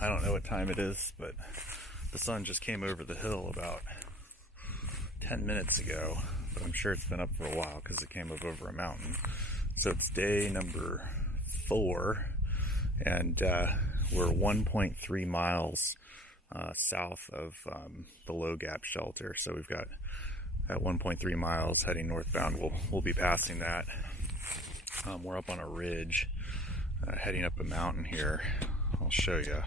I don't know what time it is, but the sun just came over the hill about 10 minutes ago, but I'm sure it's been up for a while because it came up over a mountain. So it's day number 4, and we're 1.3 miles south of the Low Gap shelter. So we've got at 1.3 miles heading northbound. We'll be passing that. We're up on a ridge heading up a mountain here. I'll show you.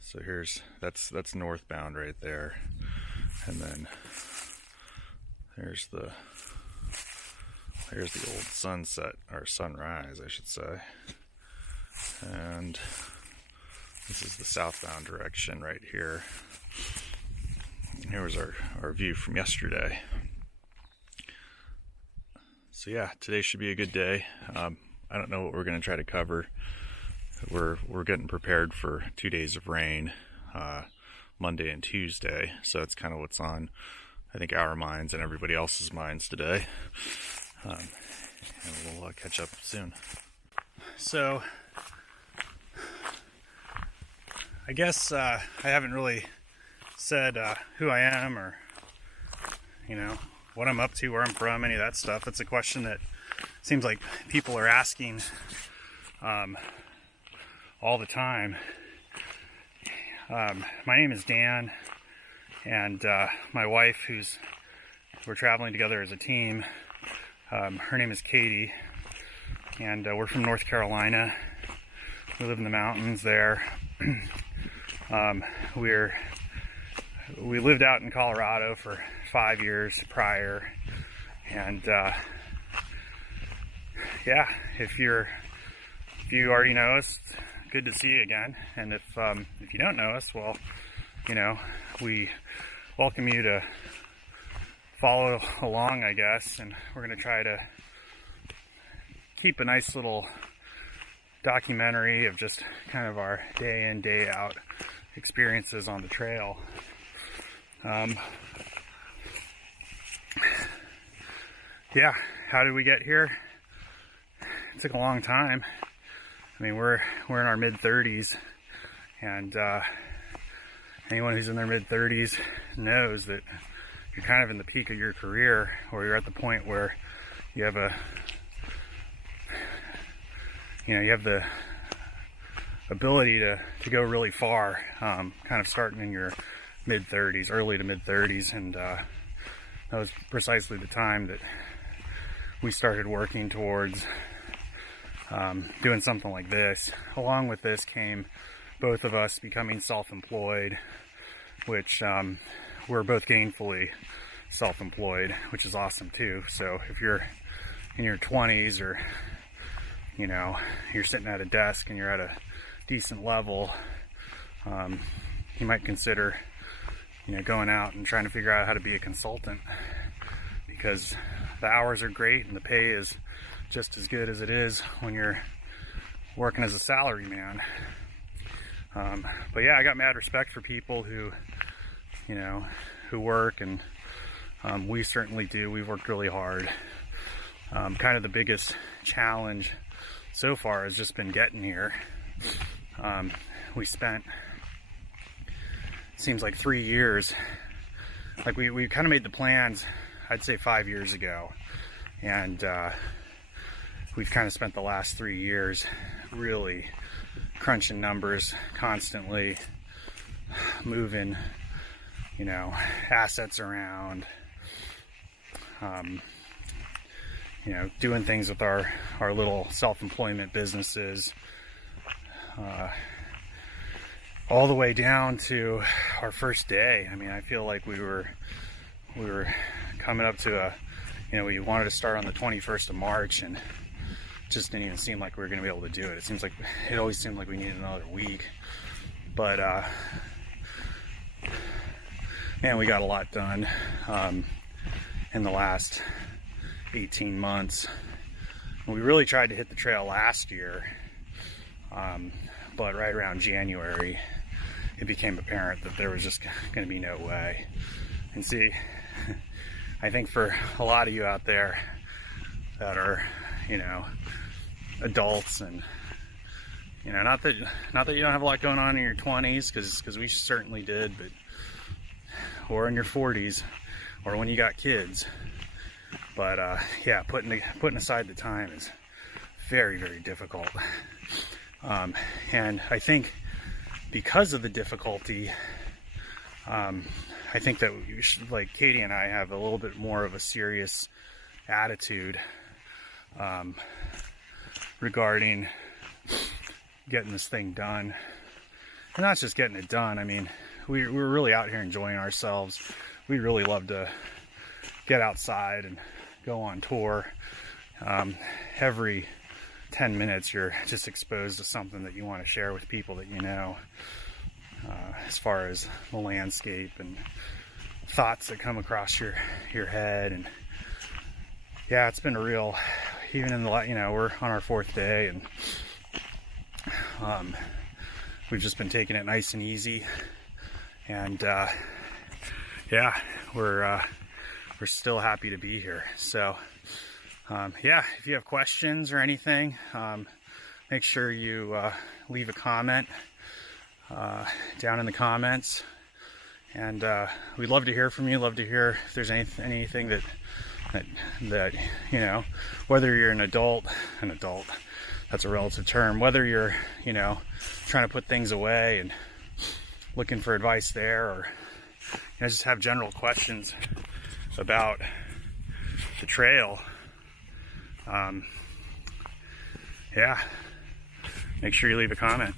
So that's northbound right there, and then there's the old sunset, or sunrise I should say, and this is the southbound direction right here. And here was our view from yesterday. So yeah, today should be a good day. I don't know what we're going to try to cover. We're getting prepared for 2 days of rain, Monday and Tuesday. So that's kind of what's on, I think, our minds and everybody else's minds today. And we'll catch up soon. So I guess I haven't really said who I am, or what I'm up to, where I'm from, any of that stuff. It's a question that seems like people are asking all the time. My name is Dan, and my wife, we're traveling together as a team, her name is Katie, and we're from North Carolina. We live in the mountains there. We lived out in Colorado for 5 years prior, and yeah, if you already know us, good to see you again. And if you don't know us, well, we welcome you to follow along, I guess. And we're going to try to keep a nice little documentary of just kind of our day in, day out experiences on the trail. Yeah, how did we get here? It took a long time. I mean, we're in our mid-30s, and anyone who's in their mid-30s knows that you're kind of in the peak of your career, or you're at the point where you have you have the ability to go really far, kind of starting in your mid-30s, early to mid-30s, and that was precisely the time that we started working towards doing something like this. Along with this came both of us becoming self-employed, which we're both gainfully self-employed, which is awesome too. So if you're in your 20s, or you're sitting at a desk and you're at a decent level, you might consider going out and trying to figure out how to be a consultant, because the hours are great and the pay is just as good as it is when you're working as a salary man. But yeah, I got mad respect for people who work, and we certainly do. We've worked really hard. Kind of the biggest challenge so far has just been getting here. We spent, seems like 3 years, like we kind of made the plans, I'd say 5 years ago, and we've kind of spent the last 3 years really crunching numbers, constantly moving assets around, doing things with our little self-employment businesses, all the way down to our first day. I mean, I feel like we were coming up to we wanted to start on the 21st of March, and just didn't even seem like we were going to be able to do it. It always seemed like we needed another week, but man, we got a lot done in the last 18 months. We really tried to hit the trail last year, but right around January it became apparent that there was just going to be no way. And see, I think for a lot of you out there that are adults and You know, not that you don't have a lot going on in your 20s, because we certainly did, but or in your 40s, or when you got kids. But yeah, putting aside the time is very, very difficult. And I think because of the difficulty, I think that we should, like Katie and I, have a little bit more of a serious attitude regarding getting this thing done. And not just getting it done. I mean, we're really out here enjoying ourselves. We really love to get outside and go on tour. Every 10 minutes you're just exposed to something that you want to share with people that you know, as far as the landscape and thoughts that come across your head. And yeah, it's been a real, even in the, you know, we're on our 4th day, and we've just been taking it nice and easy. And yeah, we're still happy to be here. So yeah, if you have questions or anything, make sure you leave a comment down in the comments. And we'd love to hear from you. Love to hear if there's anything that you know, whether you're an adult, that's a relative term, whether you're, you know, trying to put things away and looking for advice there, or, you know, just have general questions about the trail. Yeah, make sure you leave a comment.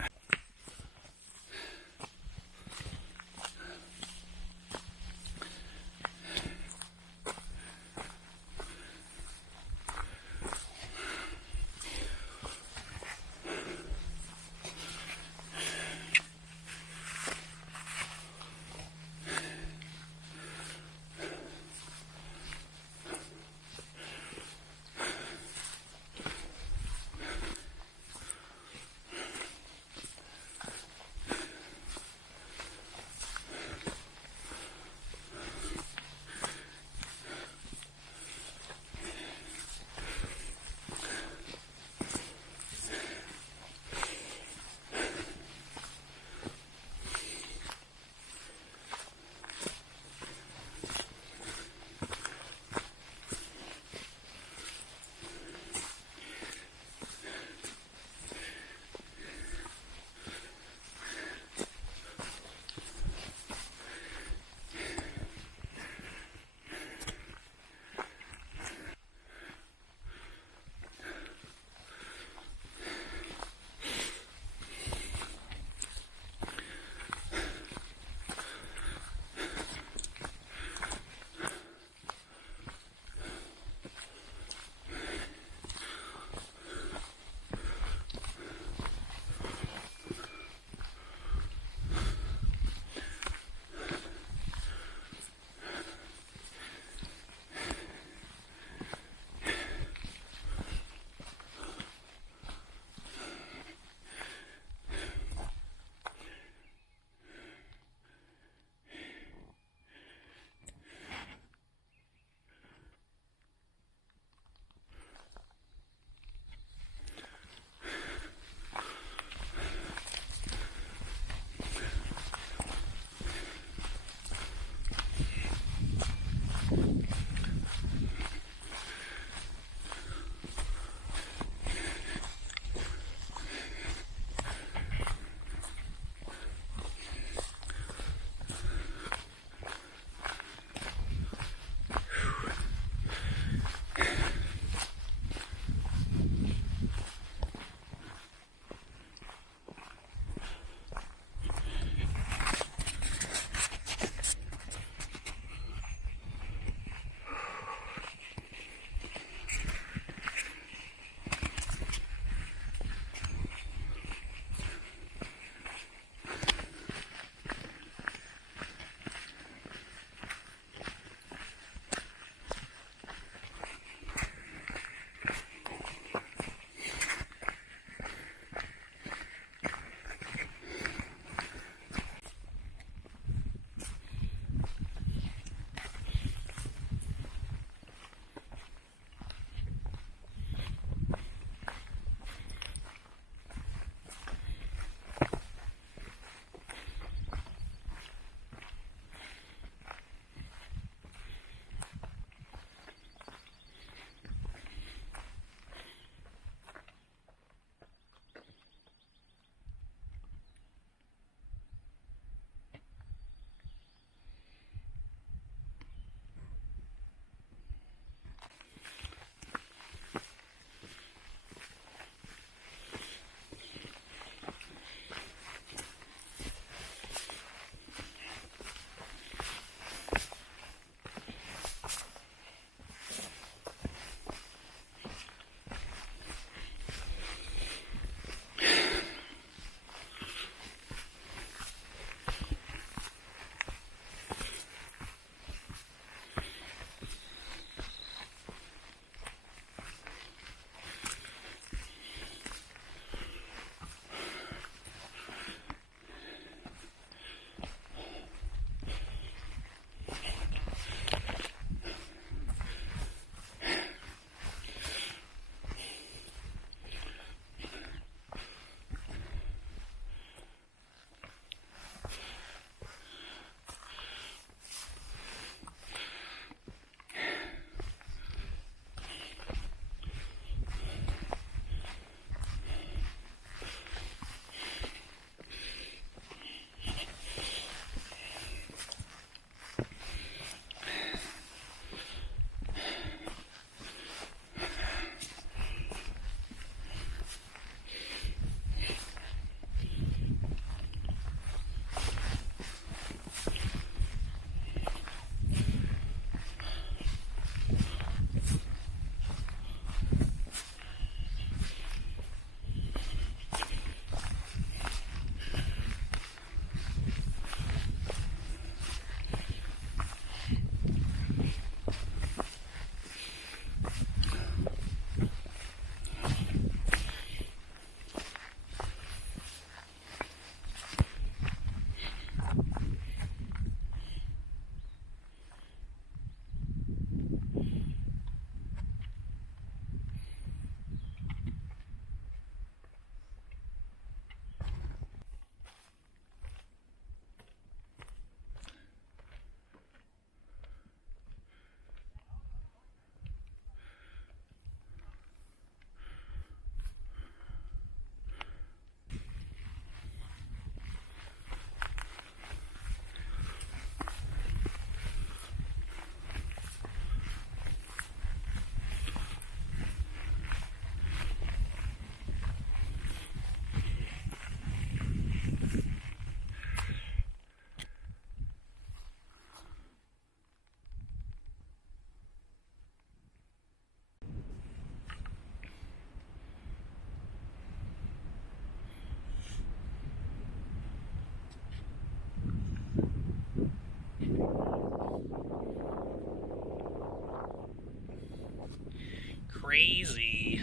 crazy.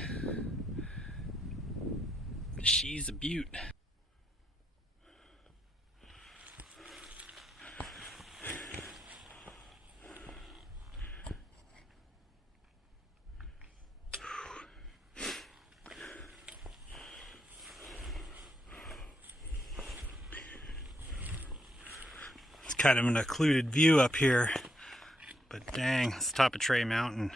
She's a beaut. It's kind of an occluded view up here, but dang, it's the top of Tray Mountain.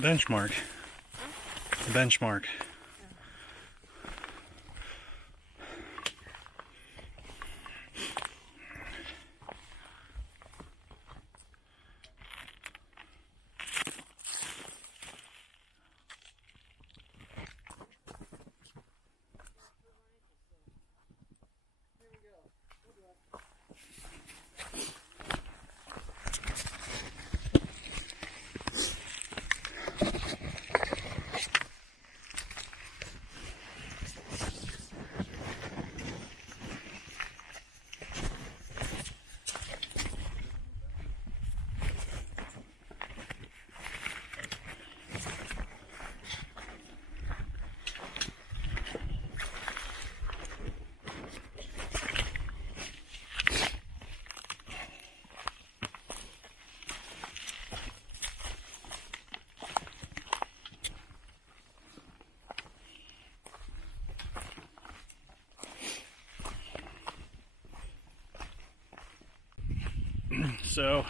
Benchmark. Huh? Benchmark. So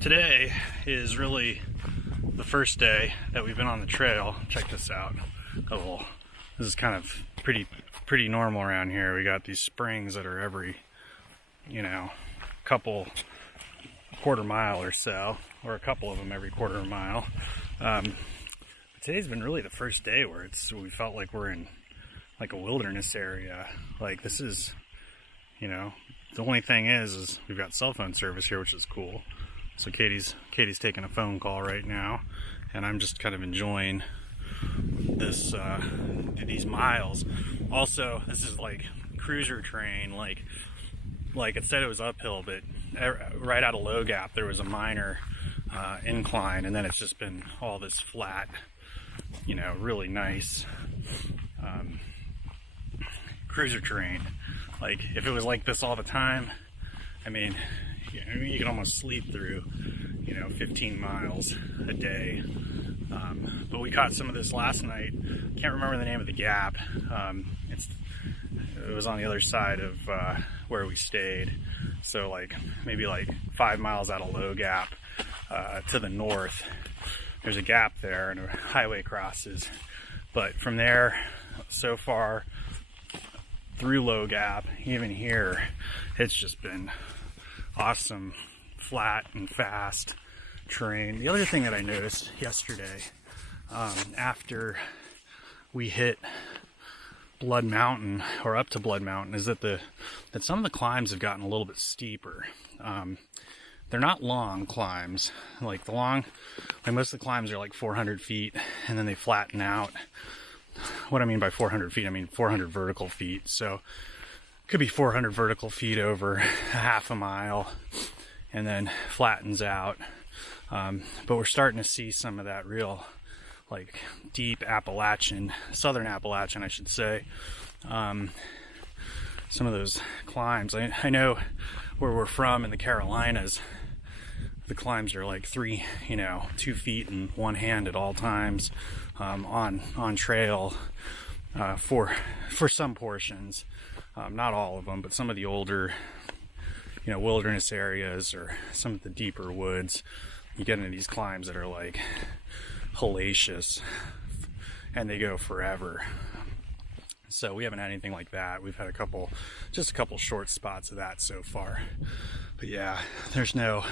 today is really the first day that we've been on the trail. Check this out. This is kind of pretty normal around here. We got these springs that are every, couple quarter mile or so, or a couple of them every quarter mile. But today's been really the first day where we felt like we're in like a wilderness area. Like this is, the only thing is we've got cell phone service here, which is cool. So Katie's taking a phone call right now, and I'm just kind of enjoying this these miles. Also, this is like cruiser terrain. Like it said it was uphill, but right out of Low Gap there was a minor incline, and then it's just been all this flat, really nice cruiser terrain. Like if it was like this all the time, I mean you can almost sleep through 15 miles a day. But we caught some of this last night. Can't remember the name of the gap. It was on the other side of where we stayed, so maybe 5 miles out of Low Gap to the north. There's a gap there and a highway crosses, but from there so far through Low Gap, even here, it's just been awesome, flat and fast terrain. The other thing that I noticed yesterday, after we hit Blood Mountain, or up to Blood Mountain, is that some of the climbs have gotten a little bit steeper. They're not long climbs. Most of the climbs are 400 feet, and then they flatten out. What I mean by 400 feet, I mean 400 vertical feet. So it could be 400 vertical feet over a half a mile, and then flattens out. But we're starting to see some of that real, deep southern Appalachian, I should say. Some of those climbs. I know where we're from in the Carolinas, the climbs are 2 feet in one hand at all times, on trail, for some portions, not all of them, but some of the older, wilderness areas or some of the deeper woods, you get into these climbs that are hellacious, and they go forever. So we haven't had anything like that. We've had just a couple short spots of that so far. But yeah, there's no,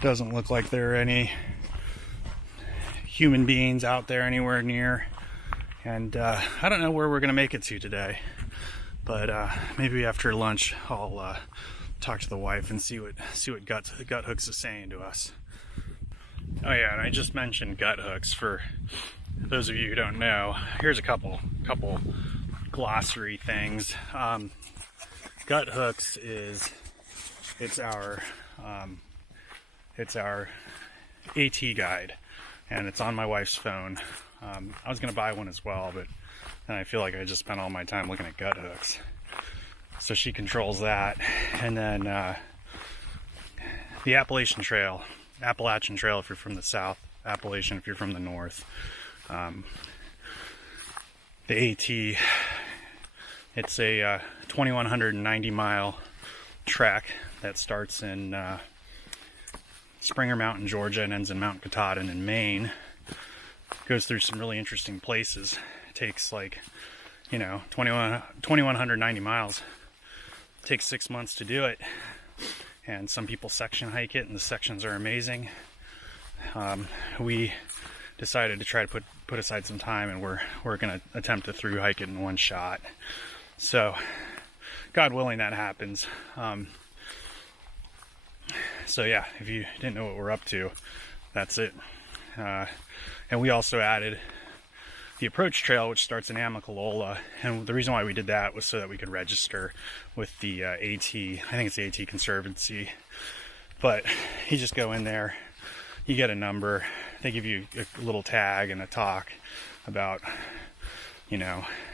doesn't look like there are any human beings out there anywhere near. And I don't know where we're going to make it to today. But maybe after lunch I'll talk to the wife and see what gut hooks is saying to us. Oh yeah, and I just mentioned gut hooks. For those of you who don't know, here's a couple glossary things. Gut hooks it's our AT guide, and it's on my wife's phone. I was gonna buy one as well, but then I feel like I just spent all my time looking at gut hooks. So she controls that. And then the Appalachian Trail if you're from the south, Appalachian if you're from the north. The AT, it's a 2,190 mile trek that starts in Springer Mountain, Georgia, and ends in Mount Katahdin in Maine. Goes through some really interesting places. It takes 2,190 miles. It takes 6 months to do it, and some people section hike it, and the sections are amazing. We decided to try to put aside some time, and we're going to attempt to through hike it in one shot. So, God willing, that happens. So yeah, if you didn't know what we're up to, that's it. And we also added the approach trail, which starts in Amicalola, and the reason why we did that was so that we could register with the AT. I think it's the AT Conservancy. But you just go in there, you get a number, they give you a little tag and a talk about,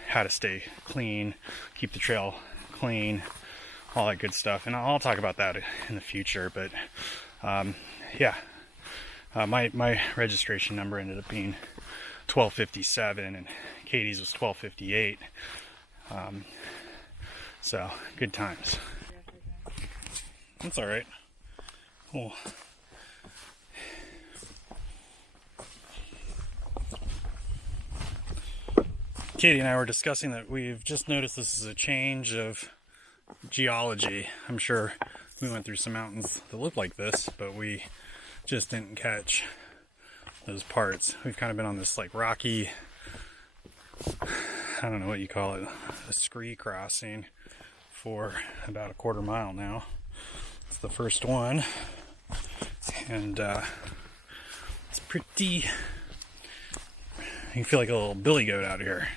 how to stay clean, keep the trail clean, all that good stuff. And I'll talk about that in the future. But my registration number ended up being 1257, and Katie's was 1258. So good times. That's all right. Cool. Katie and I were discussing that we've just noticed this is a change of geology. I'm sure we went through some mountains that look like this, but we just didn't catch those parts. We've kind of been on this rocky, I don't know what you call it, a scree crossing for about a quarter mile now. It's the first one, and it's pretty, you feel like a little billy goat out here.